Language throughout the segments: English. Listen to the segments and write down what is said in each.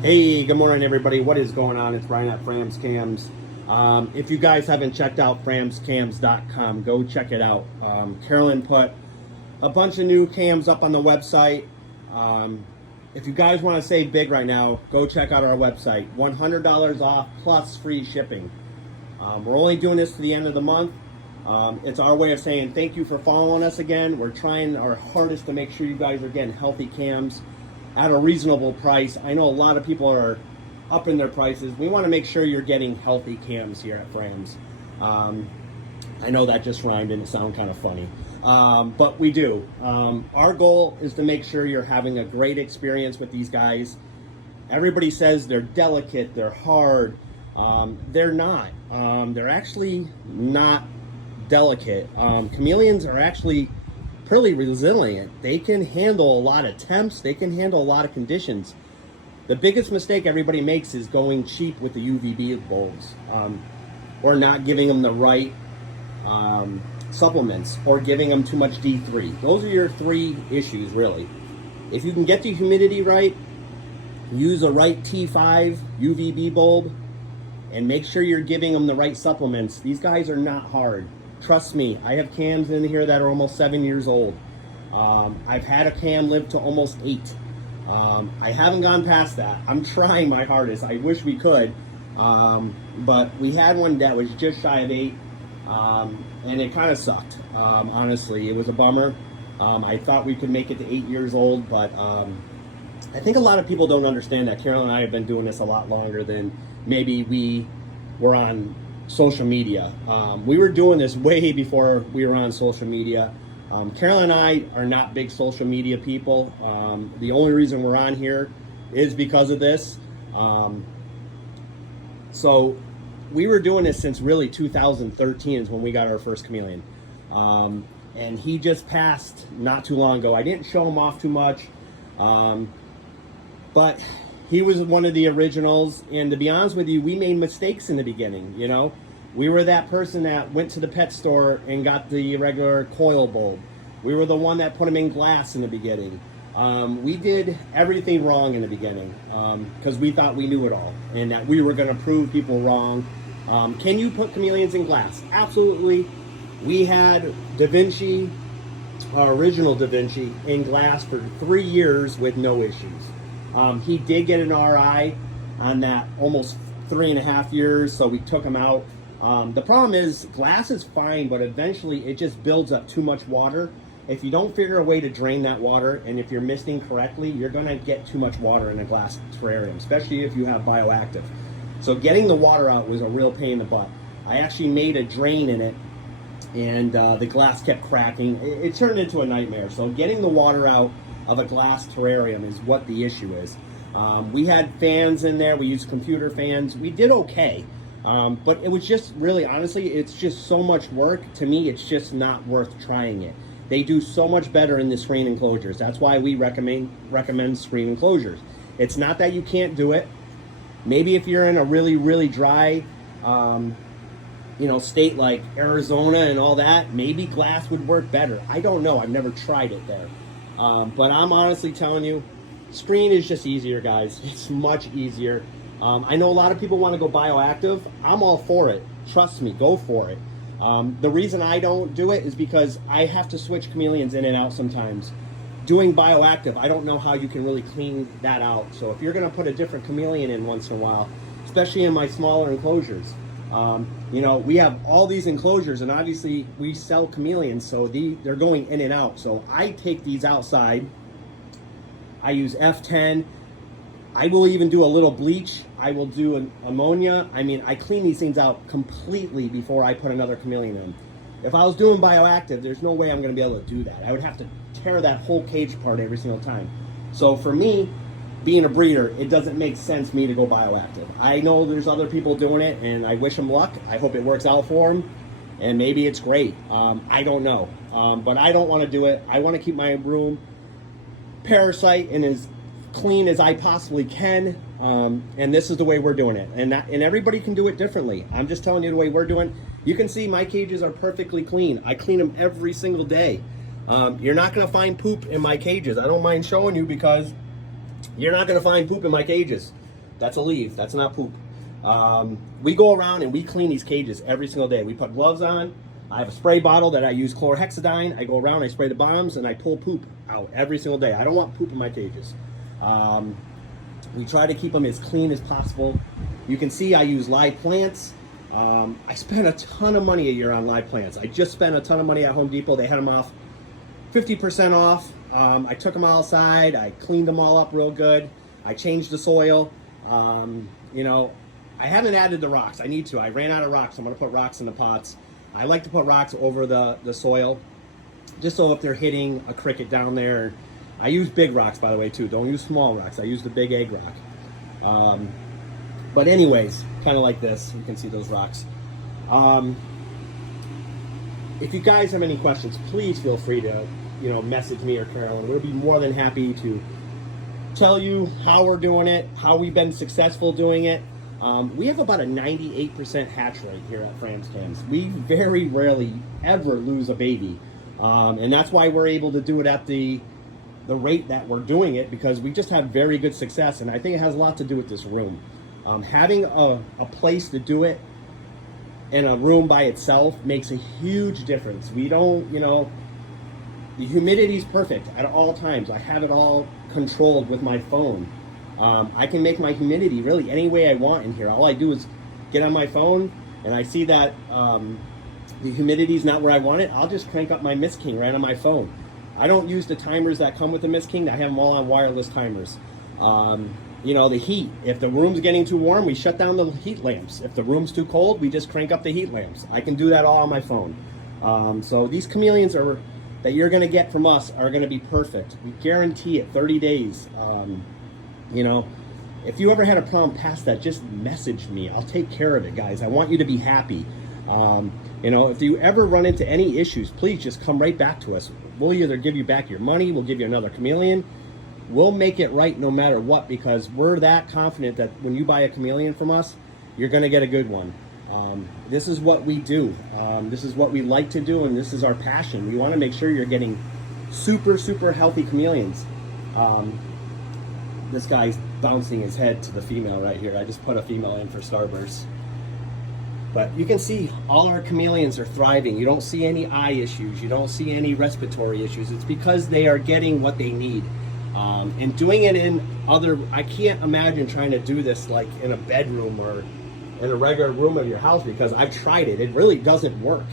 Hey, good morning, everybody. What is going on? It's Brian at Frams Cams. If you guys haven't checked out framscams.com, go check it out. Carolyn put a bunch of new cams up on the website. If you guys want to save big right now, go check out our website. $100 off plus free shipping. We're only doing this to the end of the month. It's our way of saying thank you for following us again. We're trying our hardest to make sure you guys are getting healthy cams at a reasonable price. I know a lot of people are upping their prices. We want to make sure you're getting healthy cams here at Frams. I know that just rhymed and it sounded kind of funny, but we do. Our goal is to make sure you're having a great experience with these guys. Everybody says they're delicate, they're hard. They're not. They're actually not delicate. Chameleons are actually pretty resilient. They can handle a lot of temps. They can handle a lot of conditions. The biggest mistake everybody makes is going cheap with the UVB bulbs, or not giving them the right supplements, or giving them too much D3. Those are your three issues, really. If you can get the humidity right, use a right T5 UVB bulb, and make sure you're giving them the right supplements. These guys are not hard. Trust me, I have cams in here that are almost 7 years old. I've had a cam live to almost 8. I haven't gone past that. I'm trying my hardest. I wish we could. But we had one that was just shy of 8. And it kind of sucked. Honestly, it was a bummer. I thought we could make it to 8 years old, but I think a lot of people don't understand that Carol and I have been doing this a lot longer than maybe we were on social media. We were doing this way before we were on social media. Carol and I are not big social media people. The only reason we're on here is because of this. So we were doing this since really 2013 is when we got our first chameleon. And he just passed not too long ago. I didn't show him off too much. But he was one of the originals, and to be honest with you, we made mistakes in the beginning, you know? We were that person that went to the pet store and got the regular coil bulb. We were the one that put him in glass in the beginning. We did everything wrong in the beginning because we thought we knew it all and that we were going to prove people wrong. Can you put chameleons in glass? Absolutely. We had Da Vinci, our original Da Vinci, in glass for 3 years with no issues. He did get an RI on that almost 3.5 years, so we took him out. The problem is glass is fine, but eventually it just builds up too much water. If you don't figure a way to drain that water, and if you're misting correctly, you're going to get too much water in a glass terrarium, especially if you have bioactive. So getting the water out was a real pain in the butt. I actually made a drain in it, and the glass kept cracking. It turned into a nightmare. So getting the water out of a glass terrarium is what the issue is. We had fans in there. We used computer fans. We did okay. But it was just really, honestly, it's just so much work. To me, it's just not worth trying it. They do so much better in the screen enclosures. That's why we recommend screen enclosures. It's not that you can't do it. Maybe if you're in a really, really dry, state like Arizona and all that, maybe glass would work better. I don't know. I've never tried it there. But I'm honestly telling you, screen is just easier, guys. It's much easier. I know a lot of people want to go bioactive. I'm all for it. Trust me, go for it. The reason I don't do it is because I have to switch chameleons in and out sometimes. Doing bioactive, I don't know how you can really clean that out. So if you're going to put a different chameleon in once in a while, especially in my smaller enclosures, we have all these enclosures, and obviously we sell chameleons, so they're going in and out. So I take these outside. I use F10. I will even do a little bleach. I will do an ammonia. I mean, I clean these things out completely before I put another chameleon in. If I was doing bioactive, there's no way I'm going to be able to do that. I would have to tear that whole cage apart every single time. So for me, being a breeder, it doesn't make sense me to go bioactive. I know there's other people doing it, and I wish them luck. I hope it works out for them, and maybe it's great. I don't know, but I don't want to do it. I want to keep my room parasite and as clean as I possibly can, and this is the way we're doing it. And everybody can do it differently. I'm just telling you the way we're doing. You can see my cages are perfectly clean. I clean them every single day. You're not going to find poop in my cages. I don't mind showing you because you're not going to find poop in my cages. That's a leave. That's not poop. We go around and we clean these cages every single day. We put gloves on. I have a spray bottle that I use chlorhexidine. I go around, I spray the bottoms, and I pull poop out every single day. I don't want poop in my cages. We try to keep them as clean as possible. You can see I use live plants. I spend a ton of money a year on live plants. I just spent a ton of money at Home Depot. They had them off 50% off. I took them outside. I cleaned them all up real good. I changed the soil. You know, I haven't added the rocks. I need to. I ran out of rocks. I'm going to put rocks in the pots. I like to put rocks over the soil, just so if they're hitting a cricket down there. I use big rocks, by the way, too. Don't use small rocks. I use the big egg rock. But anyways, kind of like this. You can see those rocks. If you guys have any questions, please feel free to, you know, message me or Carolyn. We'll be more than happy to tell you how we're doing it, how we've been successful doing it. We have about a 98% hatch rate here at Fram's Cams. We very rarely ever lose a baby. And that's why we're able to do it at the rate that we're doing it, because we just have very good success. And I think it has a lot to do with this room. Having a place to do it in a room by itself makes a huge difference. We don't, you know, the humidity is perfect at all times. I have it all controlled with my phone. I can make my humidity really any way I want in here. All I do is get on my phone and I see that the humidity is not where I want it. I'll just crank up my Mist King right on my phone. I don't use the timers that come with the Mist King. I have them all on wireless timers. You know, the heat. If the room's getting too warm, we shut down the heat lamps. If the room's too cold, we just crank up the heat lamps. I can do that all on my phone. So these chameleons that you're going to get from us are going to be perfect. We guarantee it 30 days. You know, if you ever had a problem past that, just message me. I'll take care of it, guys. I want you to be happy. You know, if you ever run into any issues, please just come right back to us. We'll either give you back your money, we'll give you another chameleon. We'll make it right no matter what, because we're that confident that when you buy a chameleon from us, you're going to get a good one. This is what we do. This is what we like to do, and this is our passion. We want to make sure you're getting super, super healthy chameleons. This guy's bouncing his head to the female right here. I just put a female in for starburst. But you can see all our chameleons are thriving. You don't see any eye issues. You don't see any respiratory issues. It's because they are getting what they need. And doing it in I can't imagine trying to do this like in a bedroom or in a regular room of your house, because I've tried it. It really doesn't work.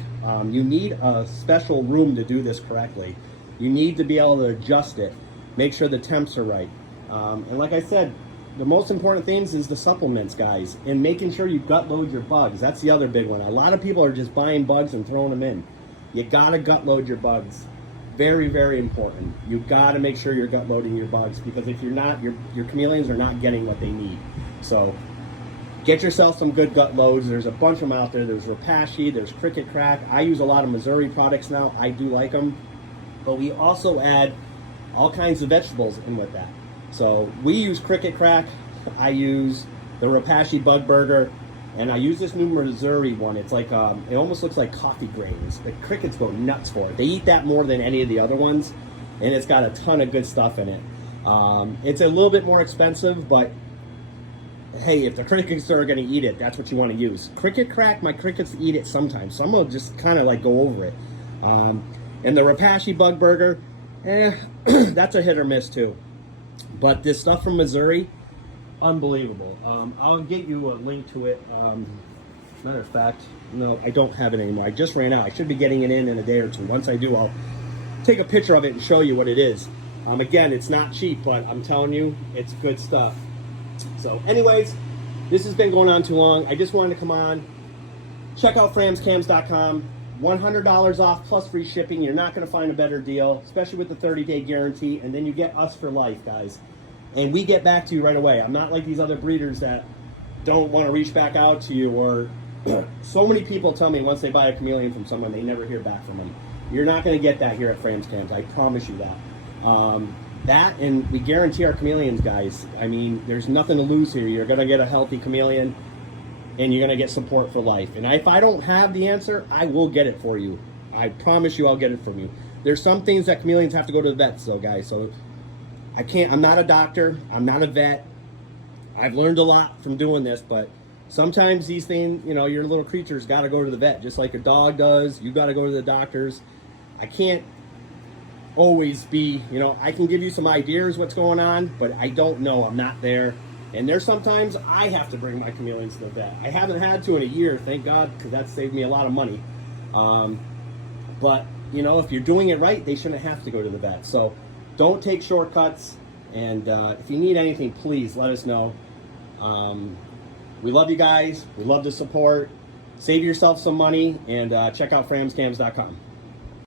You need a special room to do this correctly. You need to be able to adjust it, make sure the temps are right. And like I said, the most important things is the supplements, guys, and making sure you gut load your bugs. That's the other big one. A lot of people are just buying bugs and throwing them in. You gotta gut load your bugs. Very, very important. You gotta make sure you're gut loading your bugs, because if you're not, your chameleons are not getting what they need. So get yourself some good gut loads. There's a bunch of them out there. There's Rapashi, there's Cricket Crack. I use a lot of Missouri products now. I do like them. But we also add all kinds of vegetables in with that. So we use Cricket Crack. I use the Rapashi Bug Burger. And I use this new Missouri one. It's like, it almost looks like coffee grains. The crickets go nuts for it. They eat that more than any of the other ones. And it's got a ton of good stuff in it. It's a little bit more expensive, but hey, if the crickets are going to eat it, that's what you want to use. Cricket Crack, my crickets eat it sometimes. Some will just kind of like go over it. And the Rapashi Bug Burger, that's a hit or miss too. But this stuff from Missouri, unbelievable. I'll get you a link to it. Matter of fact, no, I don't have it anymore. I just ran out. I should be getting it in a day or two. Once I do, I'll take a picture of it and show you what it is. Again, it's not cheap, but I'm telling you, it's good stuff. So anyways, this has been going on too long. I just wanted to come on. Check out framscams.com. $100 off plus free shipping. You're not going to find a better deal, especially with the 30-day guarantee. And then you get us for life, guys. And we get back to you right away. I'm not like these other breeders that don't want to reach back out to you. Or so many people tell me once they buy a chameleon from someone, they never hear back from them. You're not going to get that here at Fram's Cams. I promise you that. That, and we guarantee our chameleons, guys. I mean, there's nothing to lose here. You're going to get a healthy chameleon, and you're going to get support for life. And if I don't have the answer, I will get it for you. I promise you I'll get it from you. There's some things that chameleons have to go to the vets, though, guys. So I'm not a doctor. I'm not a vet. I've learned a lot from doing this, but sometimes these things, your little creatures got to go to the vet, just like a dog does. You got to go to the doctors. I can't always be, I can give you some ideas what's going on, but I don't know. I'm not there. And there's sometimes I have to bring my chameleons to the vet. I haven't had to in a year, thank God, because that saved me a lot of money. But, if you're doing it right, they shouldn't have to go to the vet. So don't take shortcuts. And if you need anything, please let us know. We love you guys. We love the support. Save yourself some money and check out framschams.com.